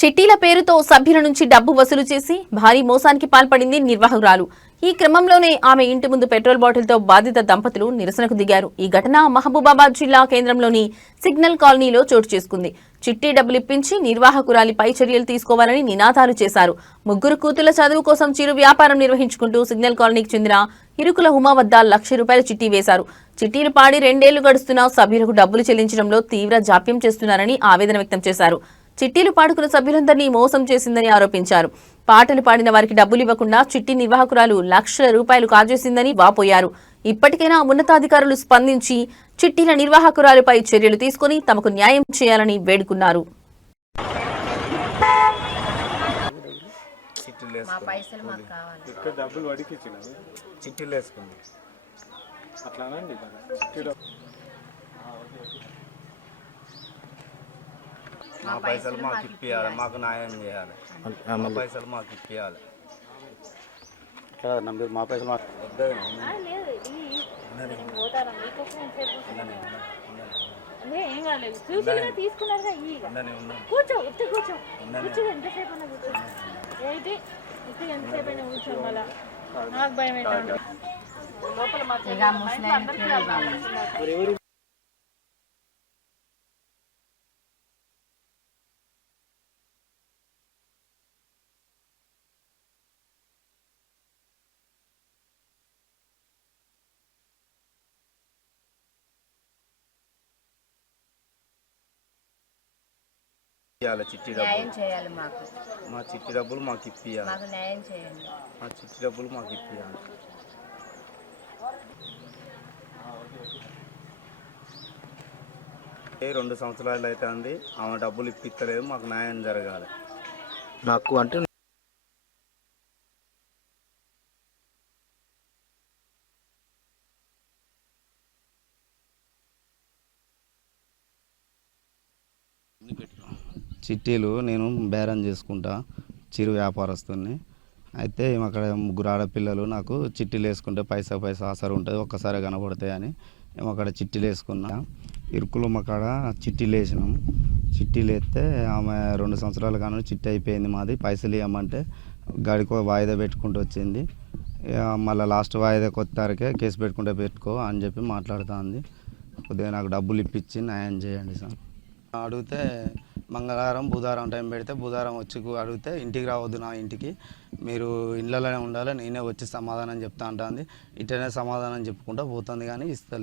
చిట్టీల పేరుతో సభ్యుల నుంచి డబ్బు వసూలు చేసి భారీ మోసానికి పాల్పడింది నిర్వాహకురాలు. ఈ క్రమంలోనే ఆమె ఇంటి ముందు పెట్రోల్ బాటిల్తో బాధిత దంపతులు నిరసనకు దిగారు. ఈ ఘటన మహబూబాబాద్ జిల్లా కేంద్రంలోని సిగ్నల్ కాలనీలో చోటు చేసుకుంది. చిట్టి డబ్బులిప్పించి నిర్వాహకురాలిపై చర్యలు తీసుకోవాలని నినాదాలు చేశారు. ముగ్గురు కూతుళ్ల చదువు కోసం చిరు వ్యాపారం నిర్వహించుకుంటూ సిగ్నల్ కాలనీకి చెందిన ఇరుకుల ఉమా వద్ద ₹1,00,000 చిట్టి వేశారు. చిట్టీలు పాడి 2 ఏళ్లు గడుస్తున్నా సభ్యులకు డబ్బులు చెల్లించడంలో తీవ్ర జాప్యం చేస్తున్నారని ఆవేదన వ్యక్తం చేశారు. చిట్టీలు పాడుకున్న సభ్యులందరినీ మోసం చేసిందని ఆరోపించారు. పాటలు పాడిన వారికి డబ్బులు ఇవ్వకుండా చిట్టి నిర్వాహకురాలు ₹1,00,000 కాజేసిందని వాపోయారు. ఇప్పటికైనా ఉన్నతాధికారులు స్పందించి చిట్టీల నిర్వాహకురాలుపై చర్యలు తీసుకుని తమకు న్యాయం చేయాలని వేడుకున్నారు. మా పైసలు మాకు ఇప్పియాలి, మాకు న్యాయం చేయాలి. మా పైసలు మాకు ఇప్పియాలి. మీరు మా పైసలు మాకు చిట్టి న్యాయం చేయాలి. మాకు మా చిట్టి డబ్బులు మాకు ఇప్పియాలి. మాకు న్యాయం చేయండి. మా చిట్టి డబ్బులు మాకు ఇప్పియాలి. 2 సంవత్సరాలు అయితే అంది, ఆమె డబ్బులు ఇప్పిస్తలేదు. మాకు న్యాయం జరగాలి. నాకు అంటే చిట్టీలు నేను బేరం చేసుకుంటా, చిరు వ్యాపారస్తుని. అయితే అక్కడ ముగ్గురు ఆడపిల్లలు నాకు చిట్టీలు వేసుకుంటే పైసా ఆసరు ఉంటుంది, ఒక్కసారి కనబడతాయని అక్కడ చిట్టీలు వేసుకున్నా. ఇరుకులు కాడ చిట్టీలు వేసినాం. చిట్టీలు వేస్తే ఆమె 2 సంవత్సరాల కానీ చిట్టి అయిపోయింది మాది. పైసలు ఇవ్వమంటే గడికో వాయిదా పెట్టుకుంటూ వచ్చింది. మళ్ళీ లాస్ట్ వాయిదా కొత్తారికే కేసు పెట్టుకో అని చెప్పి మాట్లాడుతుంది. కొద్దిగా నాకు డబ్బులు ఇప్పించి న్యాయం చేయండి సార్. అడిగితే మంగళవారం బుధవారం టైం పెడితే బుధవారం వచ్చి అడిగితే ఇంటికి రావద్దు, నా ఇంటికి మీరు ఇళ్ళలోనే ఉండాలి, నేనే వచ్చి సమాధానం చెప్తా అంటుంది. ఇటనే సమాధానం చెప్పుకుంటూ పోతుంది కానీ ఇస్తలేదు.